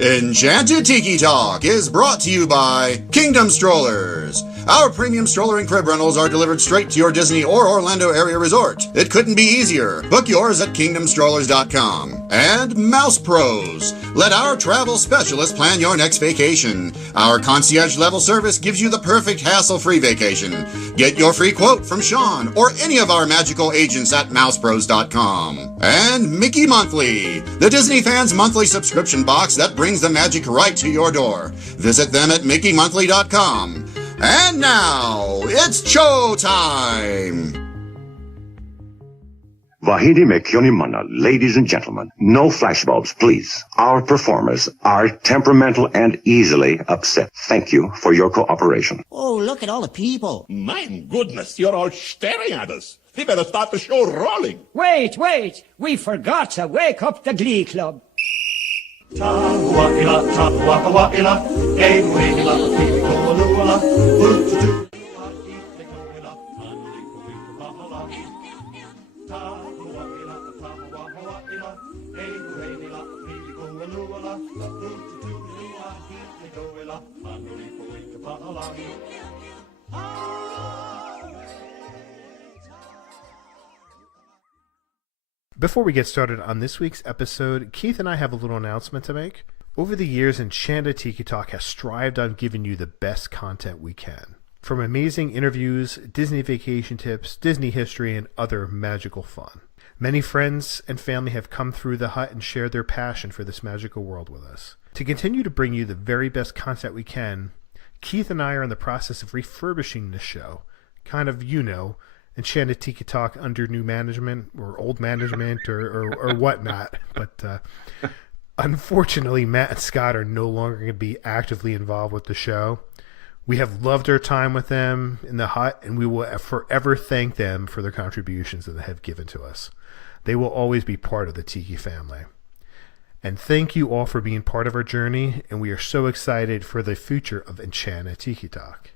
Enchanted Tiki Talk is brought to you by Kingdom Strollers. Our premium stroller and crib rentals are delivered straight to your Disney or Orlando area resort. It couldn't be easier. Book yours at kingdomstrollers.com. And Mouse Pros. Let our travel specialist plan your next vacation. Our concierge level service gives you the perfect hassle-free vacation. Get your free quote from Sean or any of our magical agents at mousepros.com. And Mickey Monthly, the Disney fans' monthly subscription box that brings the magic right to your door. Visit them at mickeymonthly.com. And now, it's show time! Vahidi Mekyoni Mana, ladies and gentlemen, no flashbulbs, please. Our performers are temperamental and easily upset. Thank you for your cooperation. Oh, look at all the people. My goodness, you're all staring at us. We better start the show rolling. Wait, we forgot to wake up the Glee Club. Tahua'ila, tahua'ila, ehu'ila, pili'ko'olua, ututu. Before we get started on this week's episode, Keith and I have a little announcement to make. Over the years, Enchanted Tiki Talk has strived on giving you the best content we can. From amazing interviews, Disney vacation tips, Disney history, and other magical fun. Many friends and family have come through the hut and shared their passion for this magical world with us. To continue to bring you the very best content we can, Keith and I are in the process of refurbishing this show. Kind of, Enchanted Tiki Talk under new management or old management or whatnot. But unfortunately, Matt and Scott are no longer going to be actively involved with the show. We have loved our time with them in the hut, and we will forever thank them for their contributions that they have given to us. They will always be part of the Tiki family. And thank you all for being part of our journey, and we are so excited for the future of Enchanted Tiki Talk.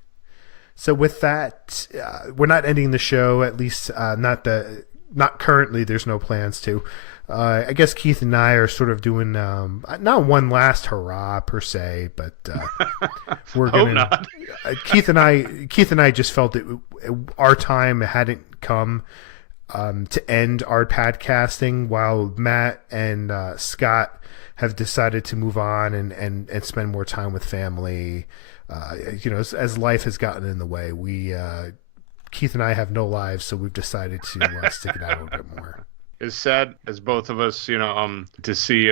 So with that, we're not ending the show, at least not currently. There's no plans to. I guess Keith and I are sort of doing not one last hurrah per se, but we're gonna. Keith and I just felt that our time hadn't come to end our podcasting, while Matt and Scott have decided to move on and spend more time with family. As life has gotten in the way, Keith and I have no lives, so we've decided to stick it out a little bit more. As sad as both of us, to see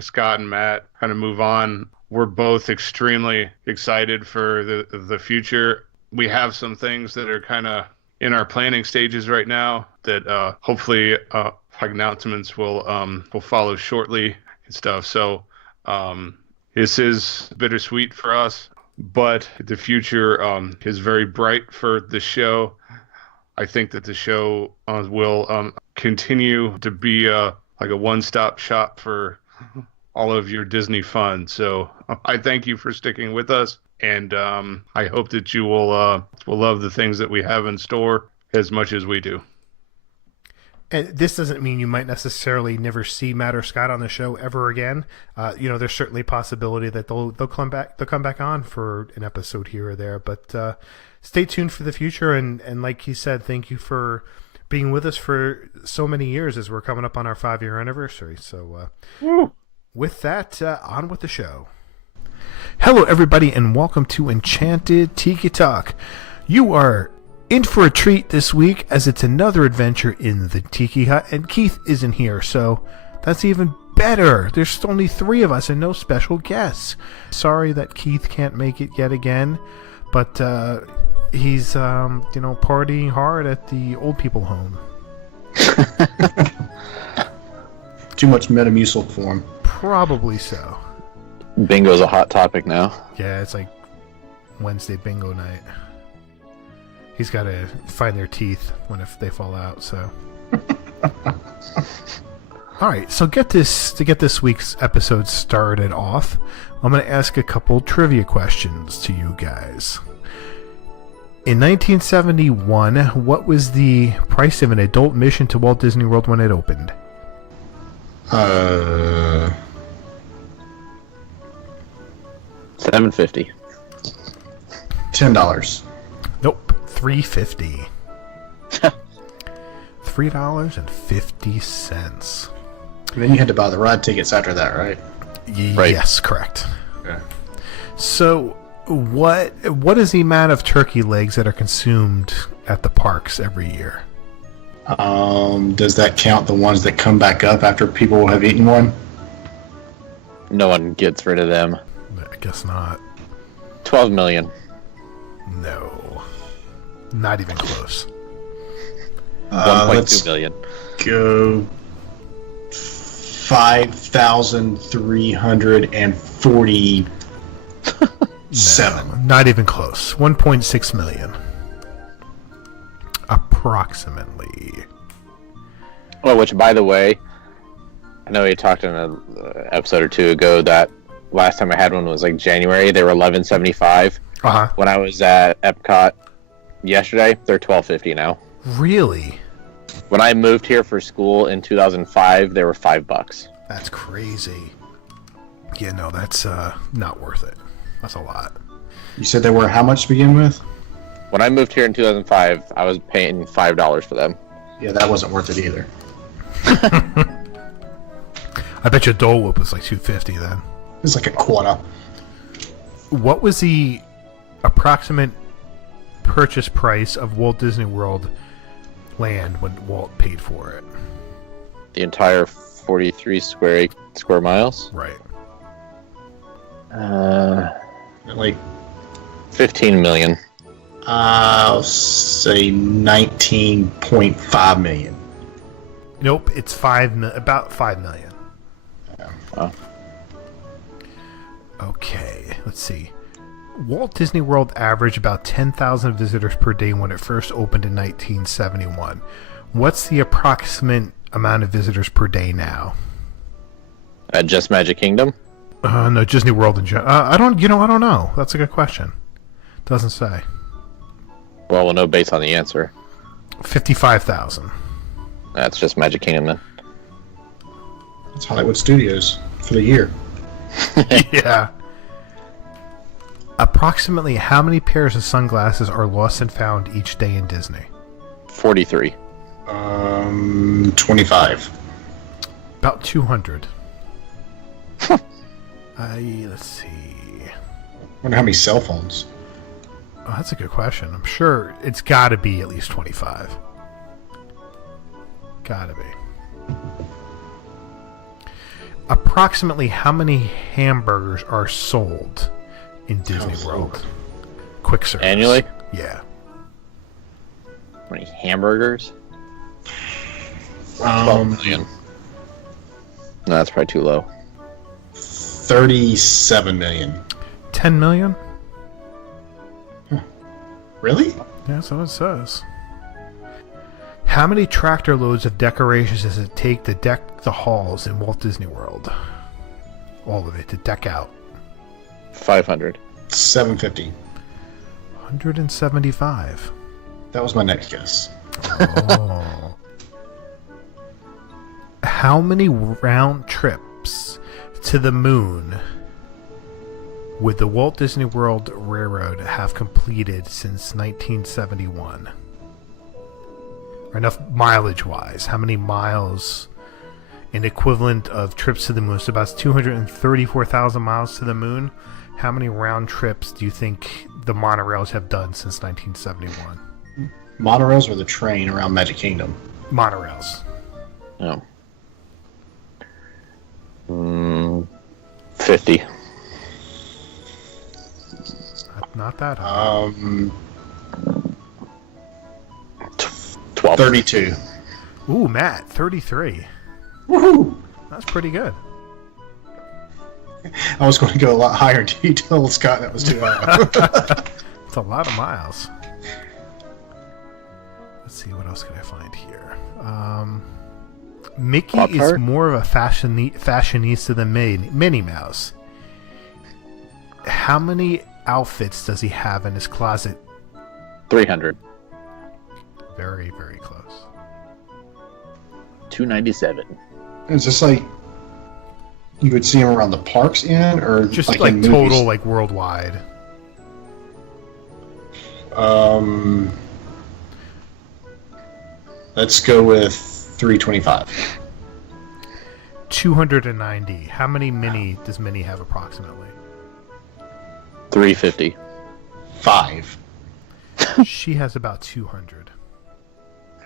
Scott and Matt kind of move on, we're both extremely excited for the future. We have some things that are kind of in our planning stages right now that hopefully announcements will follow shortly and stuff. So this is bittersweet for us. But the future is very bright for the show. I think that the show will continue to be like a one-stop shop for all of your Disney fun. So I thank you for sticking with us, and I hope that you will love the things that we have in store as much as we do. And this doesn't mean you might necessarily never see Matt or Scott on the show ever again. There's certainly a possibility that they'll come back on for an episode here or there. But stay tuned for the future. And like he said, thank you for being with us for so many years as we're coming up on our 5-year anniversary. So with that, on with the show. Hello, everybody, and welcome to Enchanted Tiki Talk. You are in for a treat this week, as it's another adventure in the Tiki Hut, and Keith isn't here, so that's even better. There's only 3 of us and no special guests. Sorry that Keith can't make it yet again, but he's partying hard at the old people home. Too much Metamucil for him. Probably so. Bingo's a hot topic now. Yeah, it's like Wednesday bingo night. He's got to find their teeth if they fall out. So, all right. So to get this week's episode started off, I'm going to ask a couple trivia questions to you guys. In 1971, what was the price of an adult admission to Walt Disney World when it opened? $7.50. $10. Nope. $3.50. $3.50. And then you had to buy the ride tickets after that, right? Right. Yes, correct. Okay. So, what is the amount of turkey legs that are consumed at the parks every year? Does that count the ones that come back up after people have eaten one? No one gets rid of them. I guess not. 12 million. No. Not even close. 1.2 million. Go 5,347. No, not even close. 1.6 million. Approximately. Well, which, by the way, I know we talked in an episode or two ago that last time I had one was like January. They were $11.75. Uh-huh. When I was at Epcot yesterday, they're $12.50 now. Really? When I moved here for school in 2005, they were $5. That's crazy. Yeah, no, that's not worth it. That's a lot. You said they were how much to begin with? When I moved here in 2005, I was paying $5 for them. Yeah, that wasn't worth it either. I bet your Dole Whip was like $2.50 then. It's like a quarter. What was the approximate purchase price of Walt Disney World land when Walt paid for it? The entire 43 square miles? Right. Like, 15 million. I'll say 19.5 million. Nope, it's about 5 million. Wow. Okay, let's see. Walt Disney World averaged about 10,000 visitors per day when it first opened in 1971. What's the approximate amount of visitors per day now? At just Magic Kingdom? No, Disney World in general. I don't know. That's a good question. Doesn't say. Well, we'll know based on the answer. 55,000. That's just Magic Kingdom then. It's Hollywood Studios for the year. Yeah. Approximately how many pairs of sunglasses are lost and found each day in Disney? 43. 25. About 200. Let's see. Wonder how many cell phones. Oh, that's a good question. I'm sure it's got to be at least 25. Gotta be. Approximately how many hamburgers are sold in Disney World? Quick service. Annually? Yeah. How many hamburgers? 12 million. No, that's probably too low. 37 million. 10 million? Really? Yeah, that's what it says. How many tractor loads of decorations does it take to deck the halls in Walt Disney World? All of it, to deck out. 500. 750. 175. That was my next guess. Oh. How many round trips to the moon would the Walt Disney World Railroad have completed since 1971? Or enough mileage-wise. How many miles in equivalent of trips to the moon? So about 234,000 miles to the moon. How many round trips do you think the monorails have done since 1971? Monorails or the train around Magic Kingdom? Monorails. Oh. 50. Not that high. 12. 32. Ooh, Matt, 33. Woohoo! That's pretty good. I was going to go a lot higher until you told Scott that was too high. It's a lot of miles. Let's see, what else can I find here? Mickey is more of a fashionista than Minnie Mouse. How many outfits does he have in his closet? 300. Very, very close. 297. It's just like you would see them around the parks in, or Just like like in total, movies? like worldwide. Let's go with 325. 290. How many Minnie does Minnie have approximately? 350. 5. She has about 200.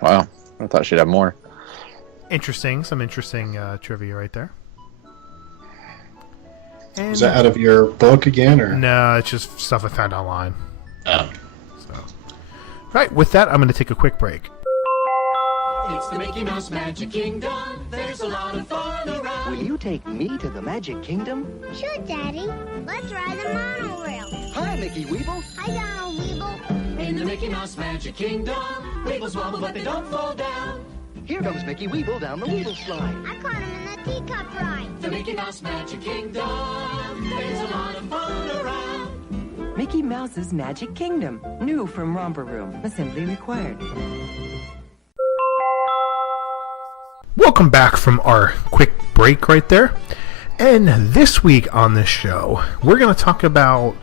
Wow. I thought she'd have more. Interesting. Some interesting trivia right there. And Is that out of your book again, or? no, it's just stuff I found online. Oh. So, right. With that, I'm going to take a quick break. It's the Mickey Mouse Magic Kingdom. There's a lot of fun around. Will you take me to the Magic Kingdom? Sure, Daddy. Let's ride the monorail. Hi, Mickey Weeble. Hi, Donald Weeble. In the Mickey Mouse Magic Kingdom, Weebles wobble but they don't fall down. Here comes Mickey Weeble down the Weeble slide. I caught him in the teacup ride. The Mickey Mouse Magic Kingdom. There's a lot of fun around. Mickey Mouse's Magic Kingdom. New from Romper Room. Assembly required. Welcome back from our quick break right there. And this week on this show, we're going to talk about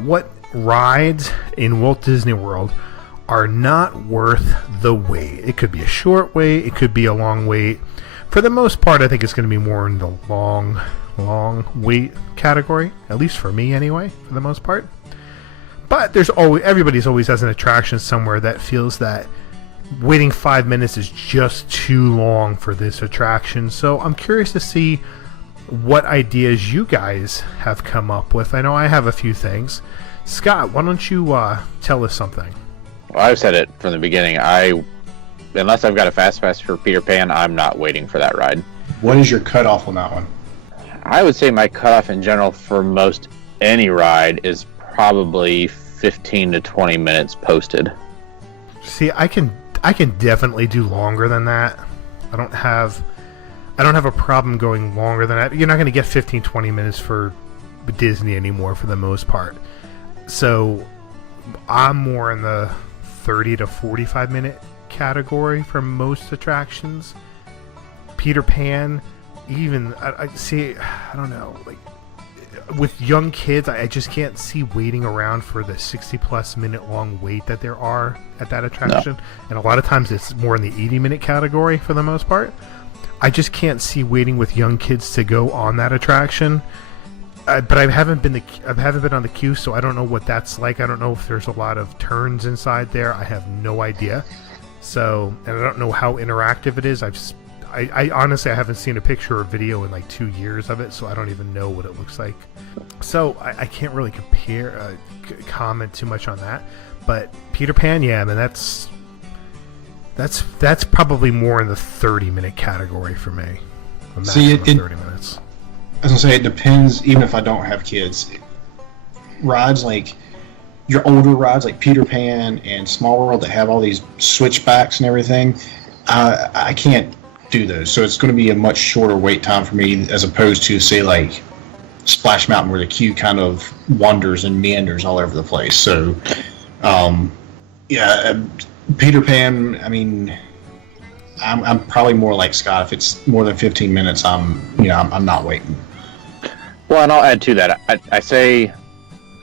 what rides in Walt Disney World are not worth the wait. It could be a short wait, it could be a long wait. For the most part, I think it's going to be more in the long wait category, at least for me anyway, for the most part. But everybody's always has an attraction somewhere that feels that waiting 5 minutes is just too long for this attraction. So I'm curious to see what ideas you guys have come up with. I know I have a few things. Scott, why don't you tell us something? Well, I've said it from the beginning. Unless I've got a fast pass for Peter Pan, I'm not waiting for that ride. What is your cutoff on that one? I would say my cutoff in general for most any ride is probably 15 to 20 minutes posted. See, I can definitely do longer than that. I don't have a problem going longer than that. You're not going to get 15-20 minutes for Disney anymore for the most part. So I'm more in the 30 to 45 minute category for most attractions. Peter Pan, even I don't know, like with young kids, I just can't see waiting around for the 60+ minute long wait that there are at that attraction. No. And a lot of times it's more in the 80-minute category for the most part. I just can't see waiting with young kids to go on that attraction. But I haven't been on the queue, so I don't know what that's like. I don't know if there's a lot of turns inside there. I have no idea. So, and I don't know how interactive it is. I honestly, I haven't seen a picture or video in like 2 years of it, so I don't even know what it looks like. So I can't really comment too much on that. But Peter Pan, yeah, I mean that's probably more in the 30-minute category for me. See, 30 minutes. I was gonna say it depends. Even if I don't have kids, rides like your older rides like Peter Pan and Small World that have all these switchbacks and everything, I can't do those. So it's going to be a much shorter wait time for me as opposed to say like Splash Mountain where the queue kind of wanders and meanders all over the place. So Peter Pan, I mean, I'm probably more like Scott. If it's more than 15 minutes, I'm not waiting. Well, and I'll add to that. I say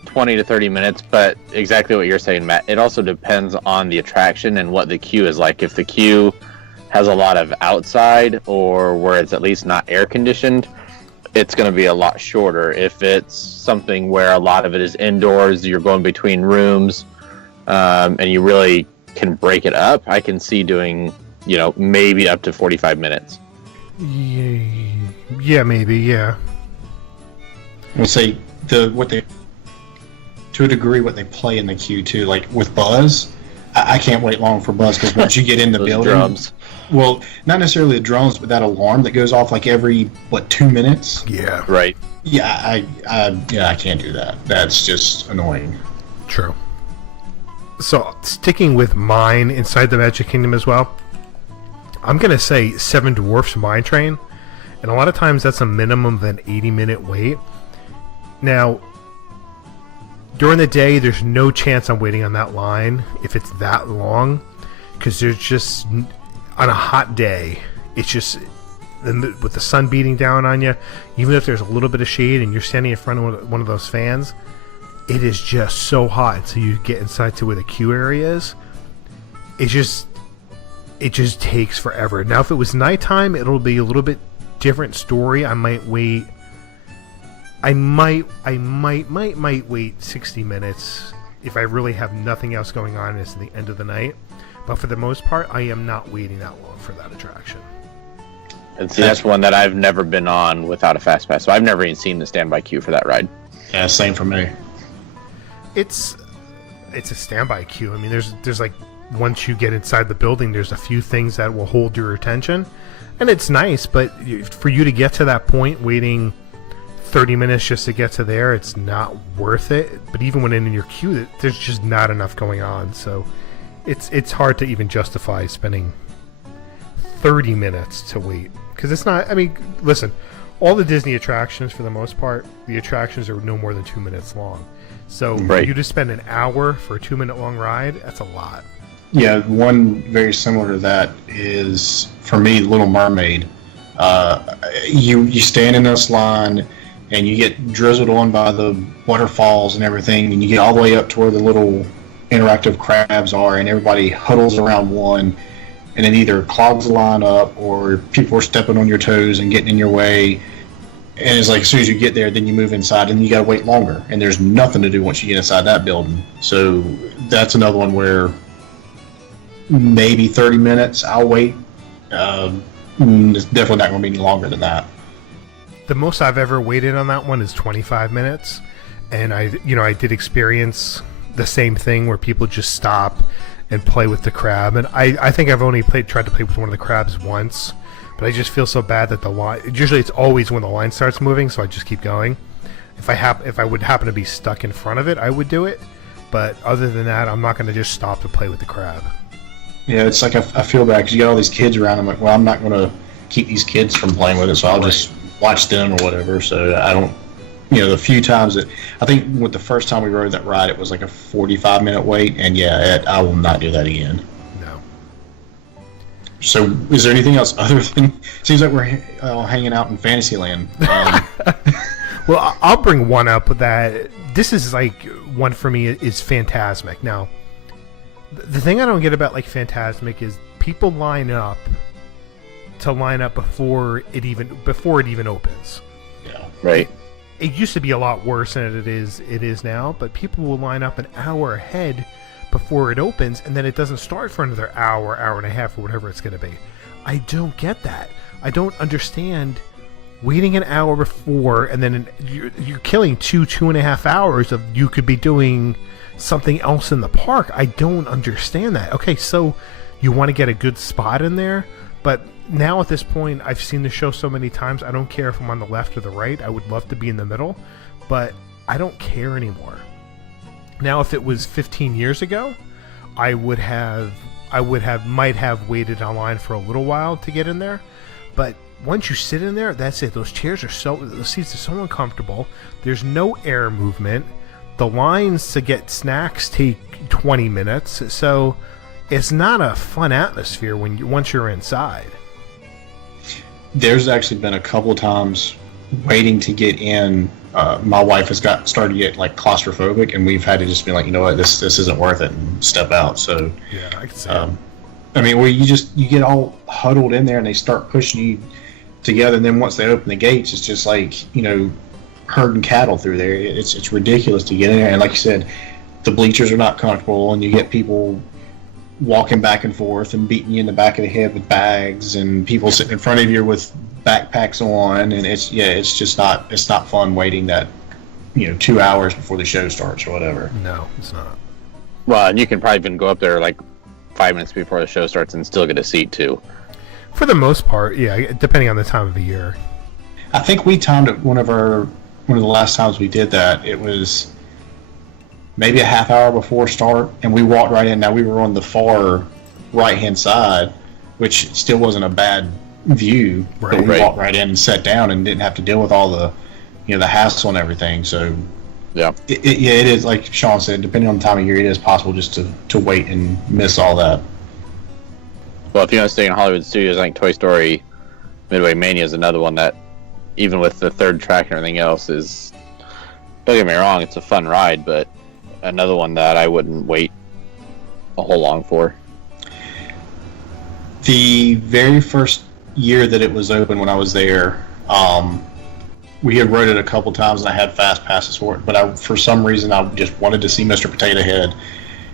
20 to 30 minutes, but exactly what you're saying, Matt. It also depends on the attraction and what the queue is like. If the queue has a lot of outside or where it's at least not air conditioned, it's going to be a lot shorter. If it's something where a lot of it is indoors, you're going between rooms, and you really can break it up, I can see doing, maybe up to 45 minutes. Yeah, maybe, yeah. We'll say to a degree what they play in the queue too, like with Buzz, I can't wait long for Buzz because once you get in the building, drums. Well, not necessarily the drums, but that alarm that goes off like every 2 minutes. Yeah, right. Yeah, I can't do that. That's just annoying. True. So sticking with mine inside the Magic Kingdom as well, I'm gonna say Seven Dwarfs Mine Train, and a lot of times that's a minimum of an 80-minute wait. Now, during the day, there's no chance I'm waiting on that line if it's that long, because there's just, on a hot day, it's just with the sun beating down on you, even if there's a little bit of shade and you're standing in front of one of those fans, it is just so hot until you get inside to where the queue area is. It just takes forever. Now, if it was nighttime, it'll be a little bit different story. I might wait. I might wait 60 minutes if I really have nothing else going on and it's the end of the night. But for the most part, I am not waiting that long for that attraction. And see, that's one that I've never been on without a fast pass. So I've never even seen the standby queue for that ride. Yeah, same for me. It's a standby queue. I mean, there's like, once you get inside the building, there's a few things that will hold your attention, and it's nice. But for you to get to that point, waiting 30 minutes just to get to there, it's not worth it. But even when in your queue, there's just not enough going on. So it's hard to even justify spending 30 minutes to wait, because it's not. I mean, listen, all the Disney attractions, for the most part, the attractions are no more than 2 minutes long. So for you to spend an hour for a 2 minute long ride, that's a lot. Yeah, one very similar to that is, for me, Little Mermaid. You stand in this line and you get drizzled on by the waterfalls and everything, and you get all the way up to where the little interactive crabs are, and everybody huddles around one, and it either clogs the line up or people are stepping on your toes and getting in your way. And it's like, as soon as you get there, then you move inside, and you got to wait longer. And there's nothing to do once you get inside that building. So that's another one where maybe 30 minutes, I'll wait. It's definitely not going to be any longer than that. The most I've ever waited on that one is 25 minutes. And I did experience the same thing where people just stop and play with the crab. And I think I've only tried to play with one of the crabs once. But I just feel so bad that the line. Usually, it's always when the line starts moving, so I just keep going. If I would happen to be stuck in front of it, I would do it. But other than that, I'm not going to just stop to play with the crab. Yeah, it's like I feel bad because you got all these kids around. I'm like, well, I'm not going to keep these kids from playing with it, so I'll just watch them or whatever. So I don't. The few times that I think with the first time we rode that ride, it was like a 45-minute wait, and I will not do that again. So, is there anything else other than? Seems like we're hanging out in Fantasyland. Well, I'll bring one up that this is like one for me is Fantasmic. Now, the thing I don't get about like Fantasmic is people line up before it even opens. Yeah. Right. It used to be a lot worse than it is now, but people will line up an hour ahead before it opens, and then it doesn't start for another hour and a half, or whatever it's going to be. I don't get that. I don't understand waiting an hour before, and then you're killing 2.5 hours of you could be doing something else in the park. I don't understand that. Okay, so you want to get a good spot in there, but now at this point, I've seen the show so many times, I don't care if I'm on the left or the right. I would love to be in the middle, but I don't care anymore. Now, if it was 15 years ago, I might have waited online for a little while to get in there. But once you sit in there, that's it. Those seats are so uncomfortable. There's no air movement. The lines to get snacks take 20 minutes. So it's not a fun atmosphere once you're inside. There's actually been a couple of times waiting to get in. My wife has started to get like claustrophobic, and we've had to just be like, you know what, this isn't worth it, and step out. So yeah, I can see that. I mean, where you get all huddled in there, and they start pushing you together, and then once they open the gates, it's just like herding cattle through there. It's ridiculous to get in there, and like you said, the bleachers are not comfortable, and you get people walking back and forth and beating you in the back of the head with bags, and people sitting in front of you with backpacks on, and it's not fun waiting that 2 hours before the show starts or whatever. No, it's not. Well, and you can probably even go up there like 5 minutes before the show starts and still get a seat too. For the most part, yeah, depending on the time of the year. I think we timed it one of the last times we did that. It was maybe a half hour before start, and we walked right in. Now we were on the far right-hand side, which still wasn't a bad view, but we walked right in and sat down and didn't have to deal with all the the hassle and everything. So yeah, it is, like Sean said, depending on the time of year, it is possible just to wait and miss all that. Well, if you want to stay in Hollywood Studios, I think Toy Story Midway Mania is another one that, even with the third track and everything else, is, don't get me wrong, it's a fun ride, but another one that I wouldn't wait a whole long for. The very first year that it was open when I was there, we had rode it a couple times and I had fast passes for it, but for some reason I just wanted to see Mr. Potato Head,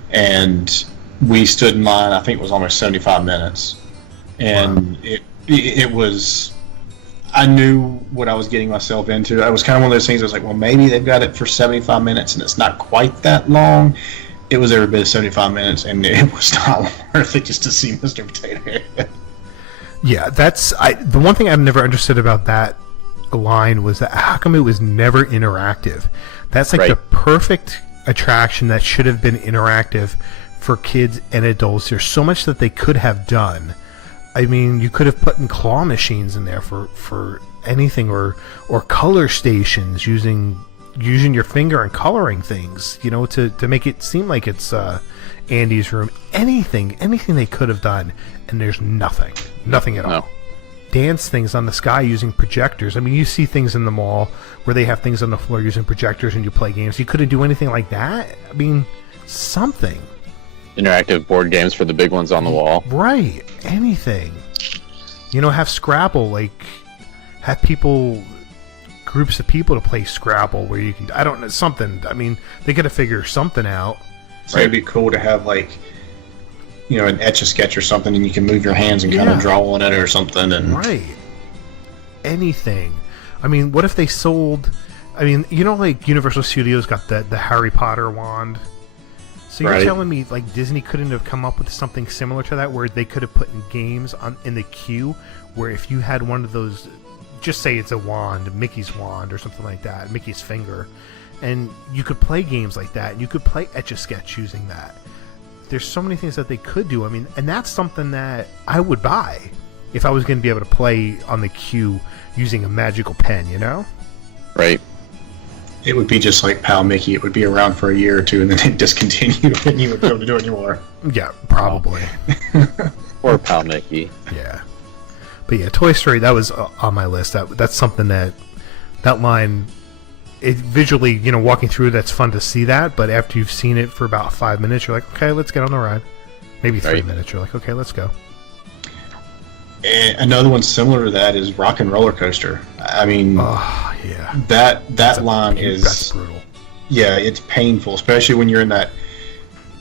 and we stood in line. I think it was almost 75 minutes, and wow. it was, I knew what I was getting myself into. It was kind of one of those things I was like, well, maybe they've got it for 75 minutes and it's not quite that long. It was every bit of 75 minutes, and it was not worth it just to see Mr. Potato Head. Yeah, the one thing I've never understood about that line was that how come it was never interactive? That's like the perfect attraction that should have been interactive for kids and adults. There's so much that they could have done. I mean, you could have put in claw machines in there for anything, or color stations using your finger and coloring things, to make it seem like it's Andy's room. Anything they could have done, and there's nothing at all. Dance things on the sky using projectors. I mean, you see things in the mall where they have things on the floor using projectors and you play games. You couldn't do anything like that. I mean, something. Interactive board games for the big ones on the wall. Right. Anything. Have Scrabble, like, have groups of people to play Scrabble where you can, I don't know, something. I mean, they got to figure something out. So it'd be cool to have, like, an Etch-a-Sketch or something, and you can move your hands and kind of draw on it or something. And right. Anything. I mean, what if they sold, like Universal Studios got the Harry Potter wand. So you're telling me, like, Disney couldn't have come up with something similar to that, where they could have put in games in the queue, where if you had one of those, just say it's a wand, Mickey's wand or something like that, Mickey's finger, and you could play games like that, and you could play Etch-a-Sketch using that. There's so many things that they could do. I mean, and that's something that I would buy if I was going to be able to play on the queue using a magical pen, Right. It would be just like Pal Mickey. It would be around for a year or two, and then it'd discontinue, and you wouldn't be able to do it anymore. Yeah, probably. Or Pal Mickey. Yeah. But yeah, Toy Story, that was on my list. That's something that line... It visually, walking through, that's fun to see that, but after you've seen it for about 5 minutes, you're like, okay, let's get on the ride. Maybe 3 minutes, you're like, okay, let's go. And another one similar to that is Rock and Roller Coaster. I mean, that line is... That's brutal. Yeah, it's painful, especially when you're in that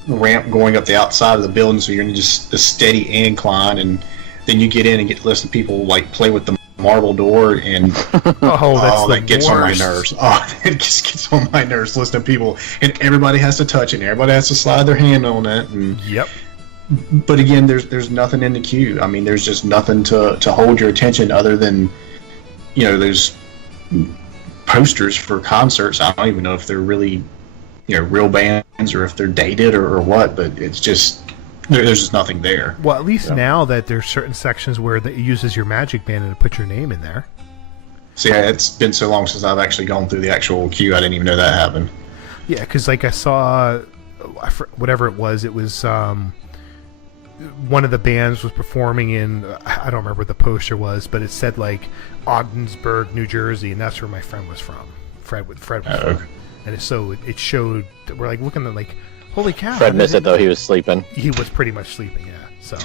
ramp going up the outside of the building, so you're in just a steady incline, and then you get in and get to listen to people, like, play with the marble door, and that gets on my nerves. It just gets on my nerves listening to people, and everybody has to touch it, and everybody has to slide their hand on it. And but again, there's nothing in the queue. I mean, there's just nothing to hold your attention other than those posters for concerts. I don't even know if they're really real bands or if they're dated or what, but it's just there's just nothing there. Well, at least now that there's certain sections where it uses your magic band and put your name in there. See, it's been so long since I've actually gone through the actual queue, I didn't even know that happened. Yeah, because like I saw, whatever it was one of the bands was performing in, I don't remember what the poster was, but it said like Ogdensburg, New Jersey, and that's where my friend was from. Fred was from. And so it showed, we're like looking at like, holy cow. Fred missed it though, he was sleeping. He was pretty much sleeping, yeah. So,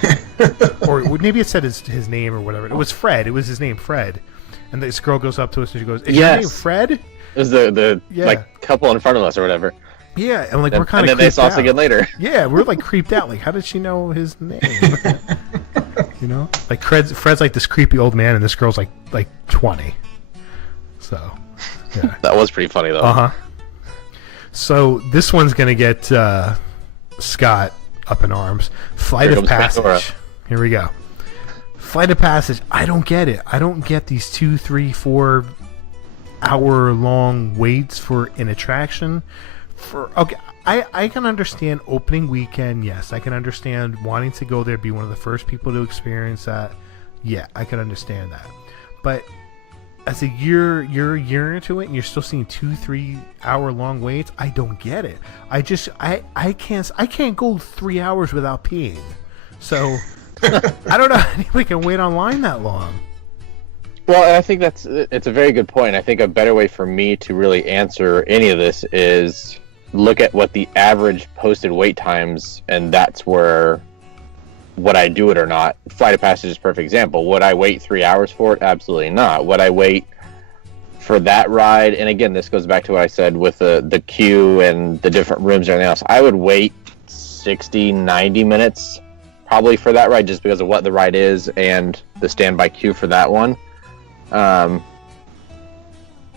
or maybe it said his name or whatever. It was Fred. It was his name, Fred. And this girl goes up to us and she goes, "Is your name Fred?" It was the like couple in front of us or whatever. Yeah, and like we're kind of. And then they saw us again later. Yeah, we're like creeped out. Like, how did she know his name? Like Fred's like this creepy old man, and this girl's like 20. So, yeah. That was pretty funny though. So this one's gonna get Scott up in arms. Flight of Passage. Pandora. Here we go. Flight of Passage. I don't get it. I don't get these 2, 3, 4 hour long waits for an attraction. I can understand opening weekend. Yes, I can understand wanting to go there, be one of the first people to experience that. Yeah, I can understand that. But as you're a year into it and you're still seeing 2, 3 hour long waits, I don't get it. I can't go 3 hours without peeing. So I don't know how anybody can wait online that long. Well, I think it's a very good point. I think a better way for me to really answer any of this is look at what the average posted wait times, and that's where would I do it or not. Flight of Passage is a perfect example. Would I wait 3 hours for it? Absolutely not. Would I wait for that ride? And again, this goes back to what I said with the queue and the different rooms and everything else. I would wait 60, 90 minutes probably for that ride, just because of what the ride is and the standby queue for that one.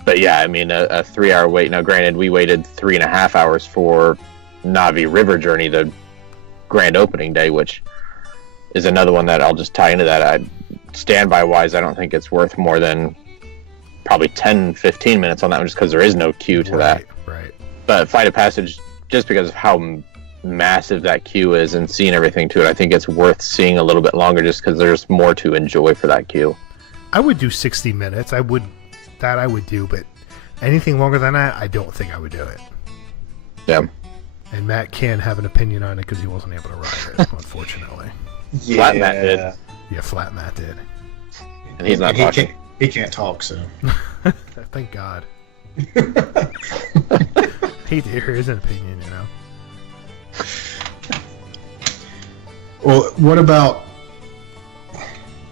But yeah, I mean, a 3 hour wait. Now, granted, we waited 3.5 hours for Na'vi River Journey, the grand opening day, which is another one that I'll just tie into that. Standby wise, I don't think it's worth more than probably 10, 15 minutes on that one, just because there is no queue to that. Right. But Flight of Passage, just because of how massive that queue is and seeing everything to it, I think it's worth seeing a little bit longer, just because there's more to enjoy for that queue. I would do 60 minutes. I would do, but anything longer than that, I don't think I would do it. Yeah. And Matt can have an opinion on it because he wasn't able to ride it, unfortunately. Yeah. Flat Matt did. Yeah, Flat Matt did. And he's not talking. He can't talk, so. Thank God. Hate to hear his opinion, you know. Well, what about...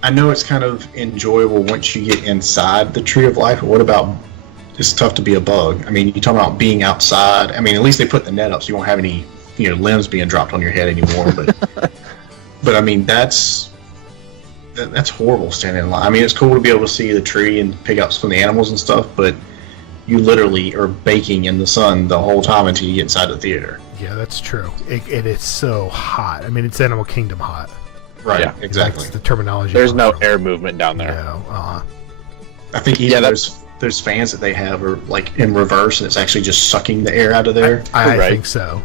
I know it's kind of enjoyable once you get inside the Tree of Life, but what about... It's tough to be a bug. I mean, you talk about being outside. I mean, at least they put the net up so you won't have any, limbs being dropped on your head anymore, but... But I mean, that's horrible standing in line. I mean, it's cool to be able to see the tree and pick up some of the animals and stuff, but you literally are baking in the sun the whole time until you get inside the theater. Yeah, that's true. It is so hot. I mean, it's Animal Kingdom hot. Right, yeah, exactly. That's the terminology. There's no air movement down there. No, I think even there's fans that they have are like in reverse, and it's actually just sucking the air out of there. I think so.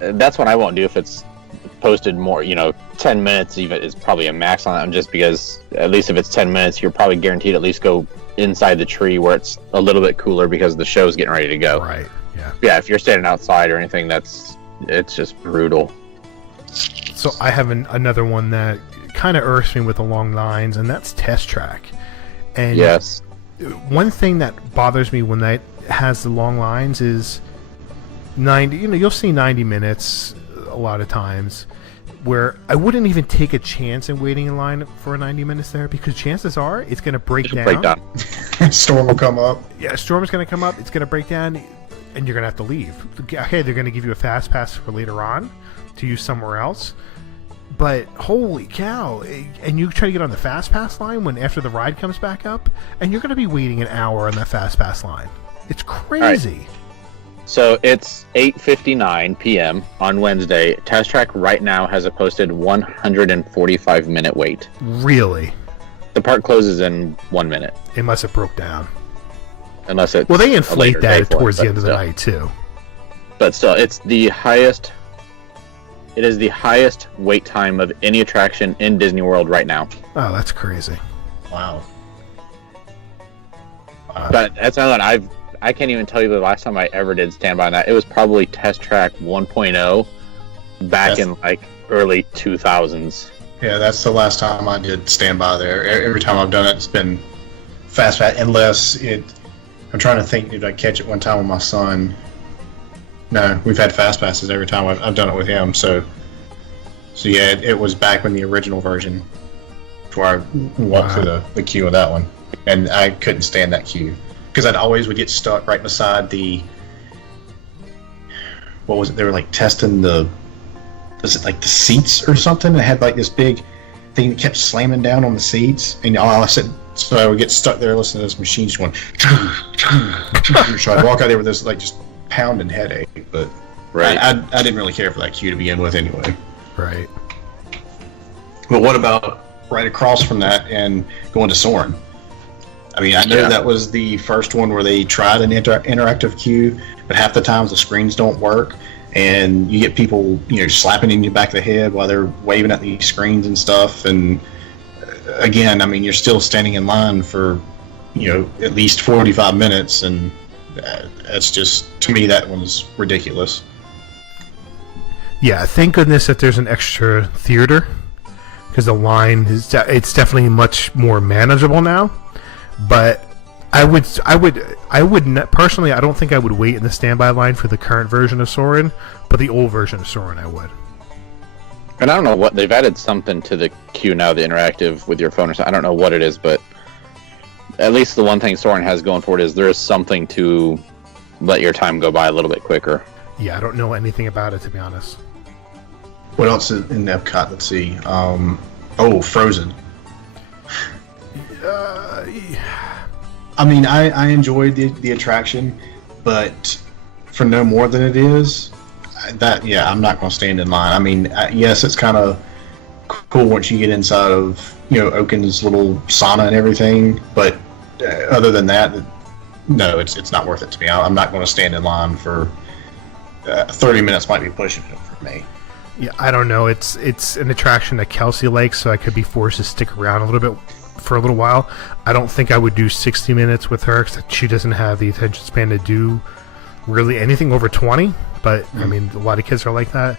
That's what I won't do if it's posted more, 10 minutes even is probably a max on that, just because at least if it's 10 minutes, you're probably guaranteed at least go inside the tree where it's a little bit cooler because the show's getting ready to go. Right, yeah. Yeah, if you're standing outside or anything, it's just brutal. So I have another one that kind of irks me with the long lines, and that's Test Track. And yes. One thing that bothers me when that has the long lines is 90, you'll see 90 minutes a lot of times, where I wouldn't even take a chance in waiting in line for 90 minutes there, because chances are it's going to break down. Storm will come up. Yeah, a storm is going to come up. It's going to break down, and you're going to have to leave. Okay, they're going to give you a fast pass for later on to use somewhere else. But holy cow! And you try to get on the fast pass line when after the ride comes back up, and you're going to be waiting an hour on that fast pass line. It's crazy. So it's 8:59 p.m. on Wednesday. Test Track right now has a posted 145-minute wait. Really? The park closes in 1 minute. Unless it broke down. Unless it's they inflate that towards the end of the night too. But still, it's the highest. It is the highest wait time of any attraction in Disney World right now. Oh, that's crazy. Wow. But that's another one. I can't even tell you the last time I ever did standby on that. It was probably Test Track 1.0 back in like early 2000s. Yeah, that's the last time I did standby there. Every time I've done it, it's been fast pass, unless I'm trying to think, did I catch it one time with my son? No, we've had fast passes every time I've done it with him. So yeah, it was back when the original version, where I walked through the queue of that one, and I couldn't stand that queue. Because I'd always would get stuck right beside what was it? They were like testing was it like the seats or something? It had like this big thing that kept slamming down on the seats, and all I said, so I would get stuck there listening to this machine just going. So I'd walk out there with this like just pounding headache, but I didn't really care for that queue to begin with anyway. Right. But what about right across from that and going to Soarin'? I mean, I know that was the first one where they tried an interactive queue, but half the times the screens don't work, and you get people, slapping in the back of the head while they're waving at these screens and stuff. And again, I mean, you're still standing in line for, at least 45 minutes, and that's just, to me, that one's ridiculous. Yeah, thank goodness that there's an extra theater because the line is it's definitely much more manageable now. But I would personally, I don't think I would wait in the standby line for the current version of Soarin', but the old version of Soarin' I would. And I don't know what they've added something to the queue now, the interactive with your phone or something. I don't know what it is, but at least the one thing Soarin' has going for it is there is something to let your time go by a little bit quicker. Yeah, I don't know anything about it, to be honest. What else is in Epcot? Let's see. Frozen. I mean, I enjoyed the attraction, but for no more than it is, I'm not going to stand in line. I mean, yes, it's kind of cool once you get inside of Oaken's little sauna and everything, but other than that, no, it's not worth it to me. I'm not going to stand in line for 30 minutes. Might be pushing it for me. Yeah, I don't know. It's an attraction that Kelsey likes, so I could be forced to stick around a little bit for a little while. I don't think I would do 60 minutes with her because she doesn't have the attention span to do really anything over 20. But I mean, a lot of kids are like that.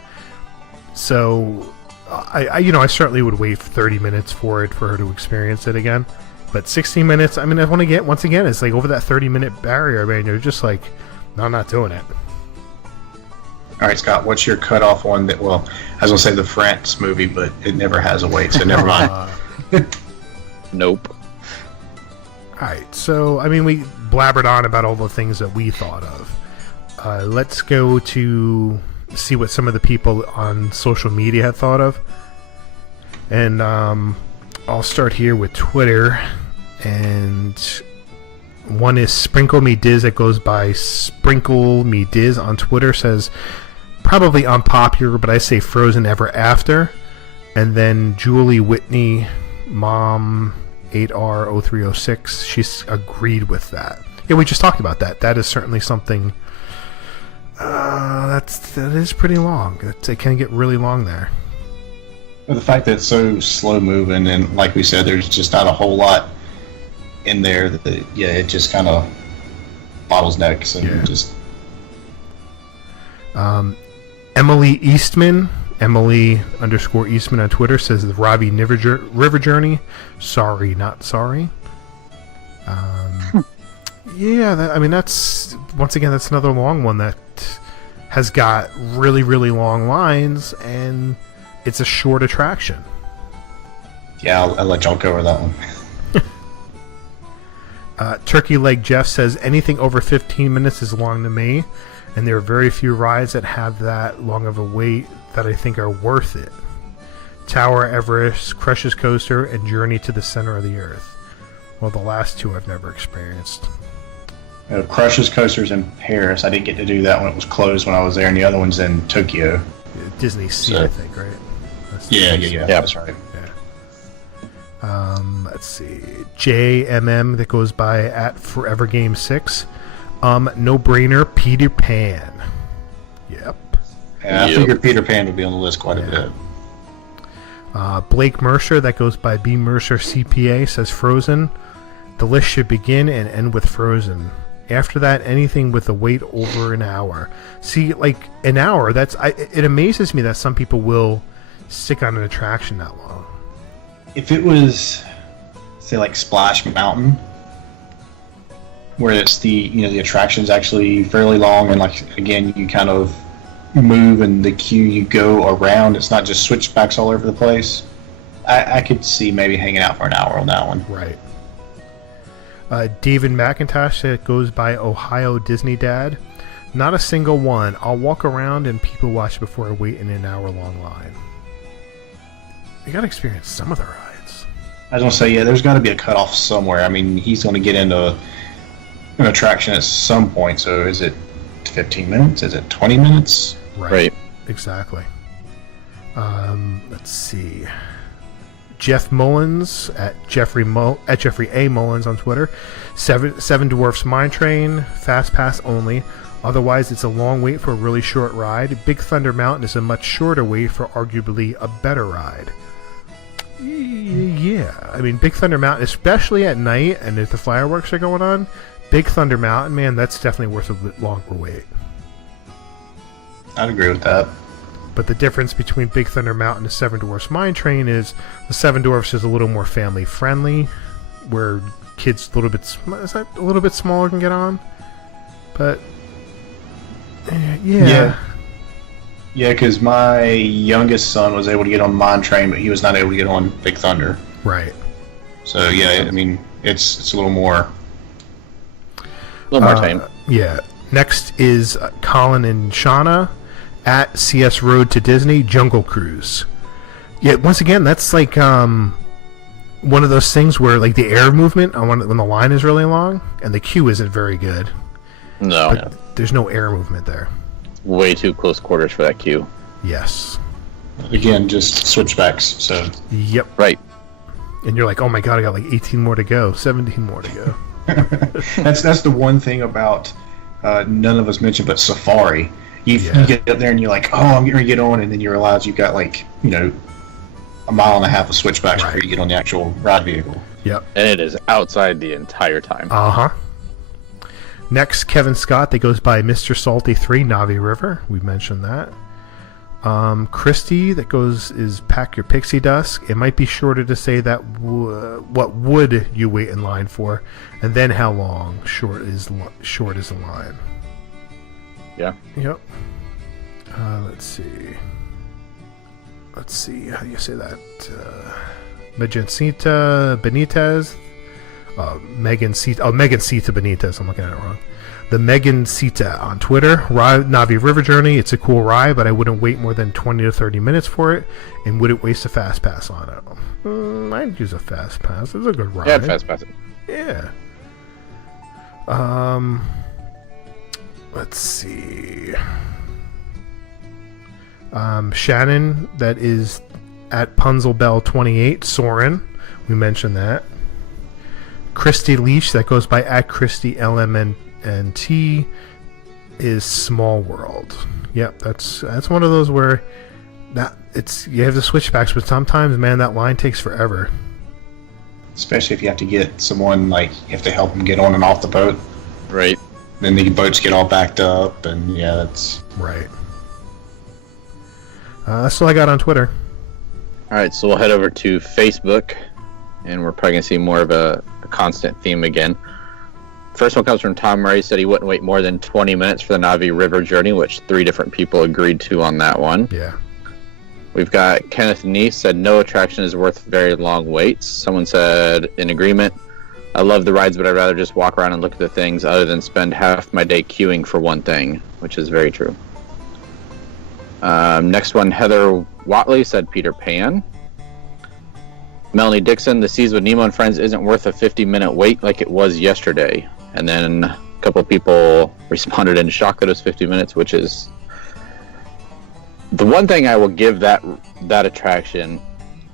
So I certainly would wait 30 minutes for her to experience it again. But 60 minutes, I mean, I want to get, once again, it's like over that 30-minute barrier, man. You're just like, no, I'm not doing it. All right, Scott, what's your cutoff on that? Well, I was going to say the France movie, but it never has a wait, so never mind. Nope. All right, so, I mean, we blabbered on about all the things that we thought of. Let's go to see what some of the people on social media have thought of. And I'll start here with Twitter. And one is Sprinkle Me Diz that goes by Sprinkle Me Diz on Twitter, says, probably unpopular, but I say Frozen Ever After. And then Julie Whitney, Mom 8R0306, she's agreed with that. Yeah, we just talked about that. That is certainly something that is pretty long. It can get really long there. Well, the fact that it's so slow moving, and like we said, there's just not a whole lot in there it just kind of bottles necks and just. Emily Eastman, Emily_Eastman on Twitter, says the Robbie River Journey. Sorry, not sorry. Yeah, I mean, that's once again, that's another long one that has got really, really long lines, and it's a short attraction. Yeah, I'll let y'all cover that one. Turkey Leg Jeff says anything over 15 minutes is long to me, and there are very few rides that have that long of a wait that I think are worth it. Tower Everest, Crush's Coaster, and Journey to the Center of the Earth. Well, the last two I've never experienced. Crush's Coaster's in Paris. I didn't get to do that when it was closed when I was there, and the other one's in Tokyo. Disney Sea, I think, right? Yeah, that's right. Let's see. JMM that goes by at Forever Game 6. No brainer, Peter Pan. Yep. Yeah, I figured Peter Pan would be on the list quite a bit. Blake Mercer that goes by B Mercer CPA says Frozen. The list should begin and end with Frozen. After that, anything with a wait over an hour. See, like an hour, it amazes me that some people will stick on an attraction that long. If it was, say, like Splash Mountain, where it's the attraction's actually fairly long, and like again, you kind of move and the queue you go around, it's not just switchbacks all over the place. I could see maybe hanging out for an hour on that one. Right. David McIntosh that goes by Ohio Disney Dad. Not a single one. I'll walk around and people watch before I wait in an hour-long line. You gotta experience some of the rides. I was gonna say, yeah, there's got to be a cutoff somewhere. I mean, he's gonna get into an attraction at some point. So is it 15 minutes? Is it 20 minutes? Right. Exactly. Let's see. Jeff Mullins at Jeffrey A. Mullins on Twitter. Seven Dwarfs Mine Train, Fast Pass only. Otherwise, it's a long wait for a really short ride. Big Thunder Mountain is a much shorter wait for arguably a better ride. Yeah, I mean, Big Thunder Mountain, especially at night and if the fireworks are going on, Big Thunder Mountain, man, that's definitely worth a bit longer wait. I'd agree with that. But the difference between Big Thunder Mountain and Seven Dwarfs Mine Train is the Seven Dwarfs is a little more family friendly, where kids a little bit smaller can get on. But yeah, because my youngest son was able to get on Mine Train, but he was not able to get on Big Thunder. Right. So yeah, I mean it's a little more tame. Yeah. Next is Colin and Shauna at CS Road to Disney Jungle Cruise. Yeah, once again, that's like one of those things where like the air movement when the line is really long and the queue isn't very good. No. But there's no air movement there. Way too close quarters for that queue. Yes. Again, just switchbacks. So. Yep. Right. And you're like, oh my god, I got like 18 more to go, 17 more to go. That's the one thing about none of us mentioned, but Safari. You get up there and you're like, oh, I'm getting ready to get on, and then you realize you've got like, a mile and a half of switchbacks before you get on the actual ride vehicle. Yep. And it is outside the entire time. Uh-huh. Next, Kevin Scott, that goes by Mr. Salty 3, Navi River. We mentioned that. Christy, that is Pack Your Pixie Dust. It might be shorter to say that what would you wait in line for, and then how long short is the line. Yeah. Yep. Let's see how do you say that. Megancita Benitez. Megancita Benitez. I'm looking at it wrong. The Megancita on Twitter. Navi River Journey. It's a cool ride, but I wouldn't wait more than 20 to 30 minutes for it, and wouldn't waste a fast pass on it. I'd use a fast pass. It's a good ride. Yeah, fast pass it. Yeah. Let's see. Shannon, that is at Punzelbell28, Soren. We mentioned that. Christy Leash, that goes by at Christy LMNT, is Small World. Yep, that's one of those where you have the switchbacks, but sometimes, man, that line takes forever. Especially if you have to get someone, like, you have to help them get on and off the boat. Right. Then the boats get all backed up, and yeah, that's... Right. That's all I got on Twitter. Alright, so we'll head over to Facebook, and we're probably going to see more of a constant theme again. First one comes from Tom Murray, said he wouldn't wait more than 20 minutes for the Navi River Journey, which 3 different people agreed to on that one. Yeah. We've got Kenneth Neese said no attraction is worth very long waits. Someone said in agreement, I love the rides, but I'd rather just walk around and look at the things other than spend half my day queuing for one thing, which is very true. Next one, Heather Watley said Peter Pan. Melanie Dixon, the Seas with Nemo and Friends isn't worth a 50-minute wait like it was yesterday. And then a couple of people responded in shock that it was 50 minutes, which is... The one thing I will give that attraction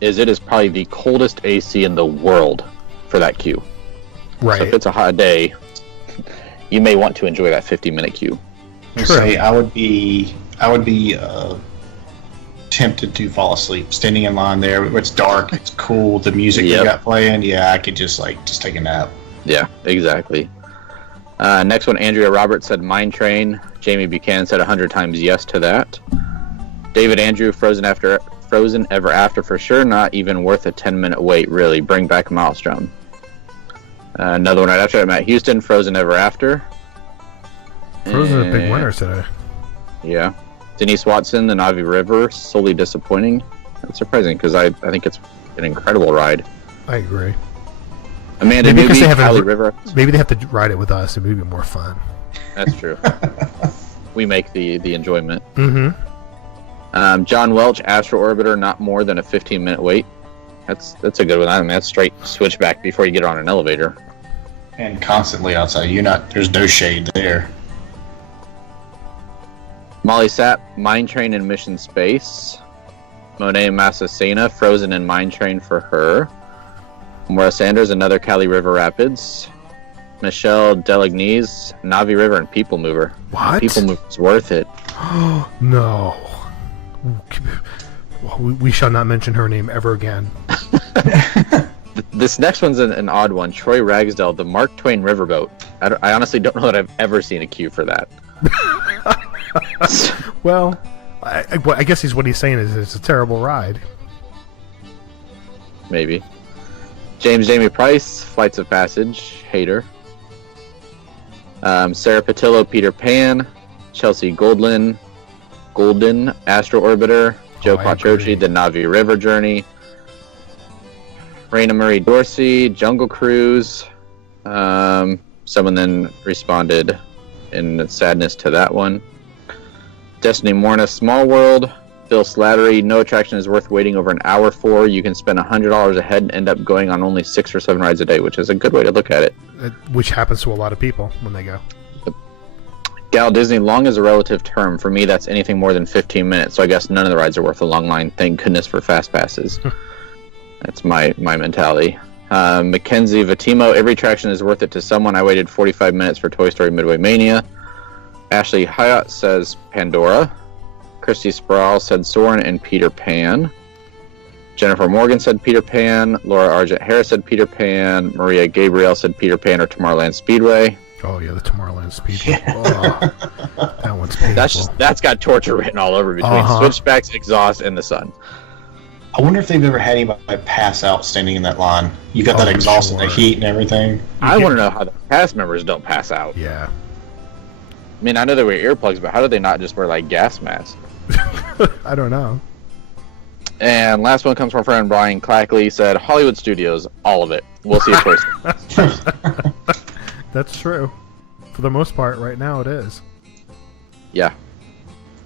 is it is probably the coldest AC in the world for that queue. Right. So if it's a hot day, you may want to enjoy that 50-minute queue. Say I would be tempted to fall asleep standing in line there. It's dark, it's cool, the music you got playing. Yeah, I could just take a nap. Yeah, exactly. Next one, Andrea Roberts said Mine Train. Jamie Buchanan said 100 times yes to that. David Andrew, Frozen Ever After for sure, not even worth a 10-minute wait, really. Bring back Maelstrom. Another one right after that, Matt Houston, Frozen Ever After. Frozen a big winner today. Yeah. Denise Watson, the Navi River, solely disappointing. That's surprising because I think it's an incredible ride. I agree. Amanda maybe Newby, because Cali River. Maybe they have to ride it with us. It may be more fun. That's true. We make the enjoyment. Mm-hmm. John Welch, Astro Orbiter, not more than a 15-minute wait. That's a good one. I mean, that's straight switchback before you get on an elevator. And constantly outside. There's no shade there. Molly Sapp, Mine Train and Mission Space. Monet Massasena, Frozen and Mine Train for her. Maura Sanders, another Cali River Rapids. Michelle Delagnese, Navi River and People Mover. What? People Mover's worth it. No. We shall not mention her name ever again. This next one's an odd one. Troy Ragsdale, the Mark Twain Riverboat. I honestly don't know that I've ever seen a queue for that. Well, I guess what he's saying is it's a terrible ride. Maybe. James Jamie Price, Flights of Passage, hater. Sarah Patillo, Peter Pan. Chelsea Golden, Astro Orbiter. Joe Quattrochi, The Navi River Journey. Raina Marie Dorsey, Jungle Cruise. Someone then responded in sadness to that one. Destiny Morna, Small World. Phil Slattery, no attraction is worth waiting over an hour for. You can spend $100 a head and end up going on only 6 or 7 rides a day, which is a good way to look at it. Which happens to a lot of people when they go. Gal Disney, long is a relative term. For me, that's anything more than 15 minutes, so I guess none of the rides are worth a long line. Thank goodness for fast passes. That's my mentality. Mackenzie Vatimo, every attraction is worth it to someone. I waited 45 minutes for Toy Story Midway Mania. Ashley Hyatt says Pandora. Christy Sproul said Soarin' and Peter Pan. Jennifer Morgan said Peter Pan. Laura Argent Harris said Peter Pan. Maria Gabriel said Peter Pan or Tomorrowland Speedway. Oh yeah, the Tomorrowland Speedway. Oh, that one's painful. That's got torture written all over between switchbacks, exhaust, and the sun. I wonder if they've ever had anybody pass out standing in that line. You got that exhaust and the heat and everything. I want to know how the cast members don't pass out. Yeah. I mean, I know they wear earplugs, but how do they not just wear like gas masks? I don't know. And last one comes from our friend Brian Clackley. Said Hollywood Studios, all of it. We'll see a choice. That's true. For the most part, right now it is. Yeah.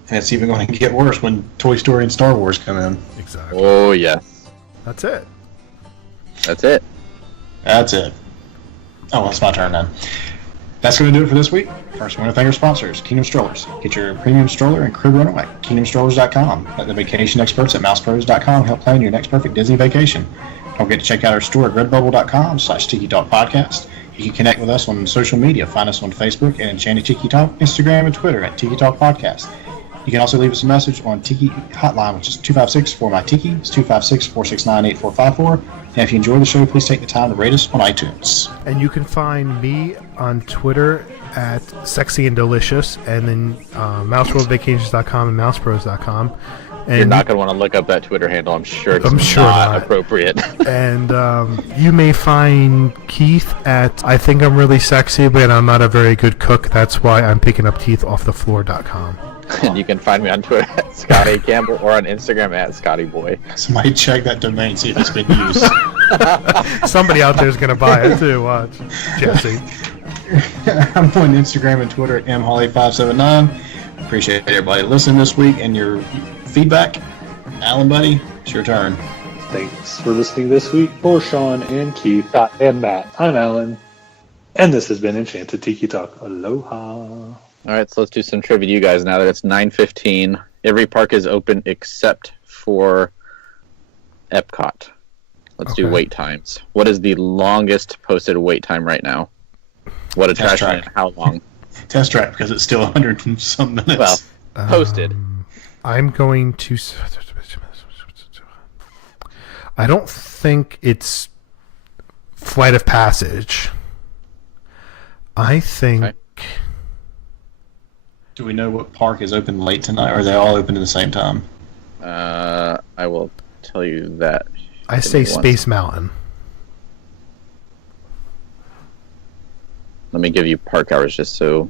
And it's even going to get worse when Toy Story and Star Wars come in. Exactly. Oh, yes. That's it. That's it. That's it. Oh, well, it's my turn then. That's going to do it for this week. First, I want to thank our sponsors, Kingdom Strollers. Get your premium stroller and crib rental at KingdomStrollers.com. Let the vacation experts at MousePros.com help plan your next perfect Disney vacation. Don't forget to check out our store at redbubble.com/Tiki Talk Podcast. You can connect with us on social media. Find us on Facebook at Enchanted Tiki Talk, Instagram, and Twitter at Tiki Talk Podcast. You can also leave us a message on Tiki Hotline, which is 256-4MY-TIKI. It's 256-469-8454. And if you enjoy the show, please take the time to rate us on iTunes. And you can find me on Twitter at Sexy and Delicious, and then MouseWorldVacations.com and MousePros.com. And you're not going to want to look up that Twitter handle. I'm sure it's not appropriate. And you may find Keith at I Think I'm Really Sexy, but I'm not a very good cook. That's why I'm picking up teeth off the floor.com. And you can find me on Twitter at Scott A. Campbell or on Instagram at ScottyBoy. Somebody check that domain, see if it's been used. Somebody out there is going to buy it too. Watch. Jesse. I'm on Instagram and Twitter at mholly579. Appreciate everybody listening this week and your feedback. Alan, buddy, it's your turn. Thanks for listening this week for Sean and Keith and Matt. I'm Alan, and this has been Enchanted Tiki Talk. Aloha. All right, so let's do some trivia to you guys now that it's 9:15. Every park is open except for Epcot. Let's do wait times. What is the longest posted wait time right now? What attraction and how long? Test Track, because it's still 100 and some minutes. Well, posted. I'm going to... I don't think it's Flight of Passage. I think... Okay. Do we know what park is open late tonight, or are they all open at the same time? I will tell you that. I say Space Mountain. Let me give you park hours just so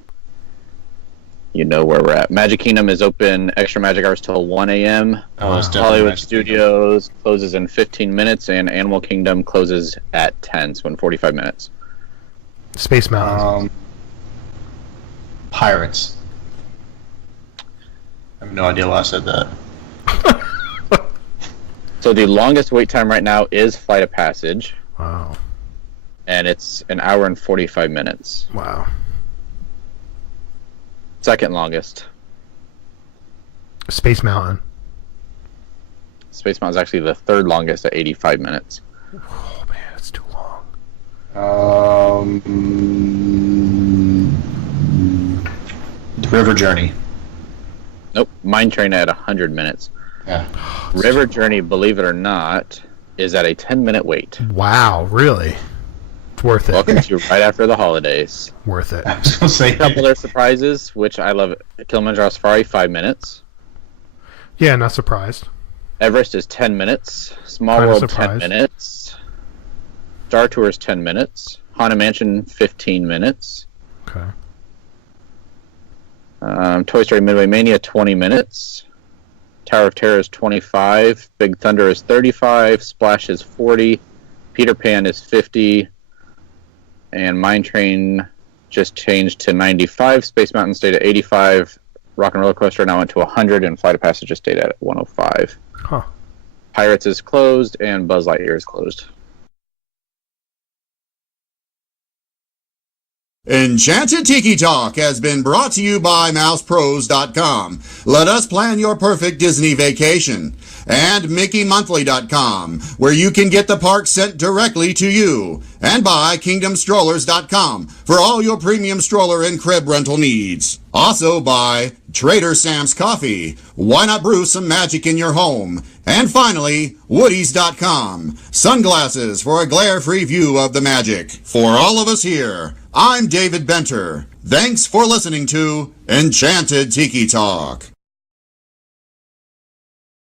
you know where we're at. Magic Kingdom is open extra magic hours till 1 a.m. Hollywood Studios closes in 15 minutes, and Animal Kingdom closes at 10, so in 45 minutes. Space Mountain. Pirates. I have no idea why I said that. So the longest wait time right now is Flight of Passage. Wow. And it's an hour and 45 minutes. Wow. Second longest. Space Mountain. Space Mountain is actually the third longest at 85 minutes. Oh man, that's too long. The River Journey. Nope. Mine Train at 100 minutes. Yeah. River Journey, believe it or not, is at a 10-minute wait. Wow, really? It's worth it. Welcome to right after the holidays. Worth it. I was going to say A couple other surprises, which I love. Kilimanjaro Safari, 5 minutes. Yeah, not surprised. Everest is 10 minutes. Small Kinda World, surprised. 10 minutes. Star Tours, 10 minutes. Haunted Mansion, 15 minutes. Okay. Toy Story Midway Mania, 20 minutes. Tower of Terror is 25. Big Thunder is 35. Splash is 40. Peter Pan is 50. And Mine Train just changed to 95. Space Mountain stayed at 85. Rock and Roller Coaster now went to 100. And Flight of Passage just stayed at 105. Huh. Pirates is closed. And Buzz Lightyear is closed. Enchanted Tiki Talk has been brought to you by MousePros.com. Let us plan your perfect Disney vacation. And MickeyMonthly.com, where you can get the parks sent directly to you. And by KingdomStrollers.com for all your premium stroller and crib rental needs. Also by Trader Sam's Coffee. Why not brew some magic in your home? And finally, Woodies.com. Sunglasses for a glare-free view of the magic. For all of us here, I'm David Benter. Thanks for listening to Enchanted Tiki Talk.